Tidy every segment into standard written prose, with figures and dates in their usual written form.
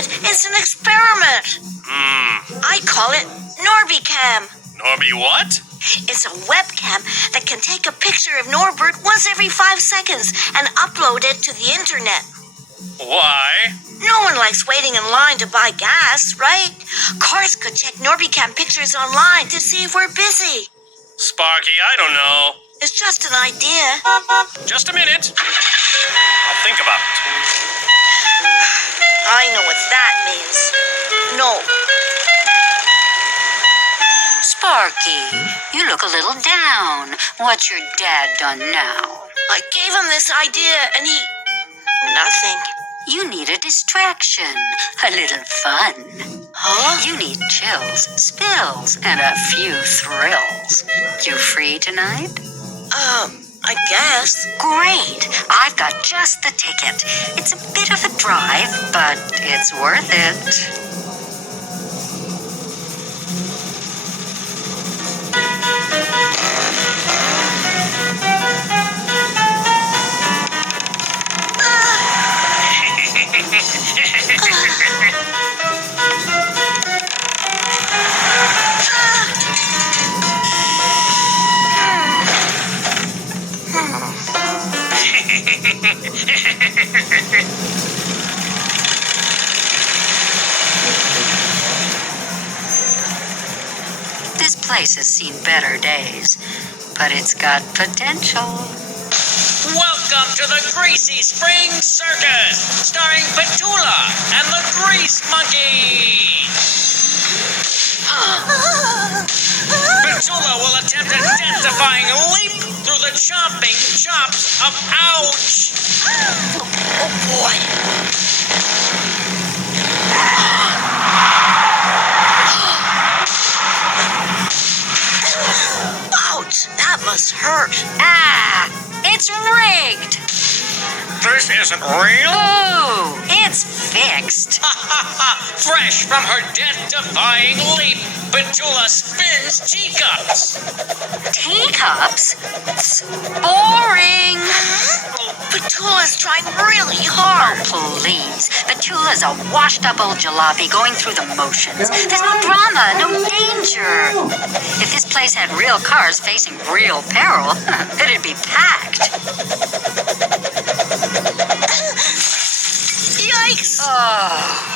Dad. It's an experiment. I call it NorbyCam. Norby what? It's a webcam that can take a picture of Norbert once every 5 seconds and upload it to the internet. Why? No one likes waiting in line to buy gas, right? Cars could check NorbyCam pictures online to see if we're busy. Sparky, I don't know. It's just an idea. Just a minute. I'll think about it. I know what that means. No. Sparky, you look a little down. What's your dad done now? I gave him this idea and he... nothing. You need a distraction, a little fun. Huh? You need chills, spills, and a few thrills. You free tonight? I guess. Great. I've got just the ticket. It's a bit of a drive, but it's worth it. This place has seen better days, but it's got potential. Welcome to the Greasy Spring Circus, starring Petula and the Grease Monkey. Petula will attempt a death-defying leap through the chomping chops of ouch. Oh boy. Ouch, that must hurt. Ah! It's rigged! This isn't real. Ooh, it's fixed. Fresh from her death-defying leap, Petula spins teacups. Teacups? Boring. Petula's trying really hard. Please. Petula's a washed-up old jalopy going through the motions. There's no drama, no danger. If this place had real cars facing real peril, it'd be packed. Yikes!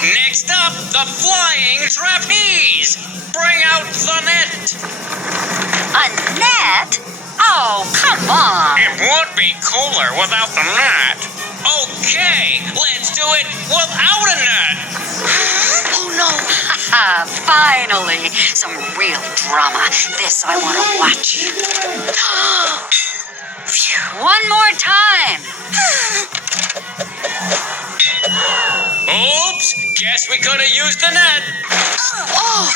Next up, the flying trapeze. Bring out the net. A net? Oh, come on. It would be cooler without the net. Okay, let's do it without a net. Oh no! Finally, some real drama. This I want to watch. One more time. Oops, guess we could have used the net. Oh!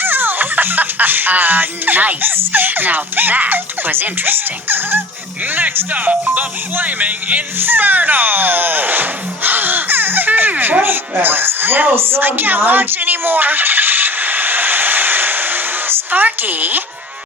Nice. Now that was interesting. Next up, the flaming inferno. I can't watch anymore. Sparky,